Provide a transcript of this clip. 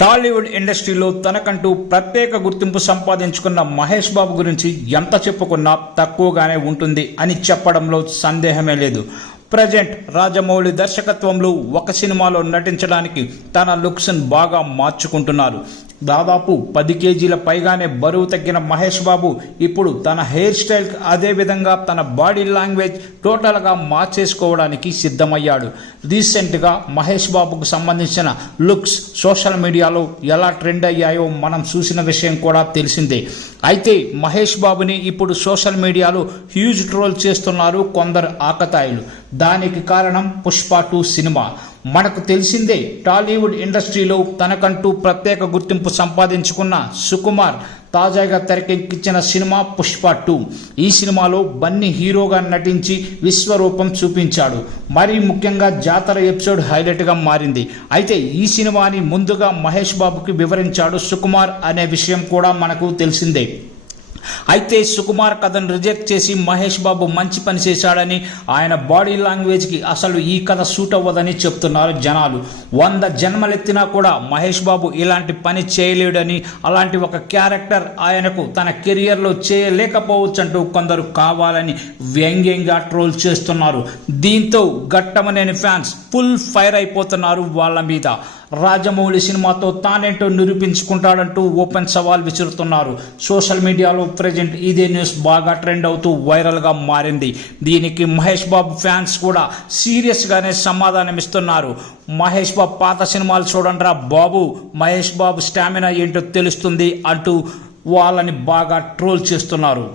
టాలీవుడ్ ఇండస్ట్రీలో తనకంటూ ప్రత్యేక గుర్తింపు సంపాదించుకున్న మహేష్ బాబు గురించి ఎంత చెప్పుకున్నా తక్కువగానే ఉంటుంది అని చెప్పడంలో సందేహమే లేదు. ప్రజెంట్ రాజమౌళి దర్శకత్వంలో ఒక సినిమాలో నటించడానికి తన లుక్స్ను బాగా మార్చుకుంటున్నారు. దాదాపు 10 కేజీల పైగానే బరువు తగ్గిన మహేష్ బాబు ఇప్పుడు తన హెయిర్ స్టైల్ అదేవిధంగా తన బాడీ లాంగ్వేజ్ టోటల్గా మార్చేసుకోవడానికి సిద్ధమయ్యాడు. రీసెంట్గా మహేష్ బాబుకు సంబంధించిన లుక్స్ సోషల్ మీడియాలో ఎలా ట్రెండ్ అయ్యాయో మనం చూసిన విషయం కూడా తెలిసిందే. అయితే మహేష్ బాబుని ఇప్పుడు సోషల్ మీడియాలో హ్యూజ్ ట్రోల్ చేస్తున్నారు కొందరు ఆకతాయిలు. దానికి కారణం పుష్ప 2 సినిమా. మనకు తెలిసిందే, టాలీవుడ్ ఇండస్ట్రీలో తనకంటూ ప్రత్యేక గుర్తింపు సంపాదించుకున్న సుకుమార్ తాజాగా తెరకెక్కించిన సినిమా పుష్ప 2. ఈ సినిమాలో బన్నీ హీరోగా నటించి విశ్వరూపం చూపించాడు. మరీ ముఖ్యంగా జాతర ఎపిసోడ్ హైలైట్గా మారింది. అయితే ఈ సినిమాని ముందుగా మహేష్ బాబుకి వివరించాడు సుకుమార్ అనే విషయం కూడా మనకు తెలిసిందే. అయితే సుకుమార్ కథను రిజెక్ట్ చేసి మహేష్ బాబు మంచి పని చేశాడని, ఆయన బాడీ లాంగ్వేజ్కి అసలు ఈ కథ సూట్ అవ్వదని చెప్తున్నారు జనాలు. 100 జన్మలెత్తినా కూడా మహేష్ బాబు ఇలాంటి పని చేయలేడని, అలాంటి ఒక క్యారెక్టర్ ఆయనకు తన కెరియర్లో చేయలేకపోవచ్చంటూ కొందరు కావాలని వ్యంగ్యంగా ట్రోల్ చేస్తున్నారు. దీంతో గట్టమనేని ఫ్యాన్స్ ఫుల్ ఫైర్ అయిపోతున్నారు వాళ్ళ మీద. రాజమౌళి సినిమాతో తానేంటో నిరూపించుకుంటాడంటూ ఓపెన్ సవాల్ విసురుతున్నారు. సోషల్ మీడియాలో ప్రజెంట్ ఇదే న్యూస్ బాగా ట్రెండ్ అవుతూ వైరల్గా మారింది. దీనికి మహేష్ బాబు ఫ్యాన్స్ కూడా సీరియస్గానే సమాధానం ఇస్తున్నారు. మహేష్ బాబు పాత సినిమాలు చూడండిరా బాబు, మహేష్ బాబు స్టామినా ఏంటో తెలుస్తుంది అంటూ వాళ్ళని బాగా ట్రోల్ చేస్తున్నారు.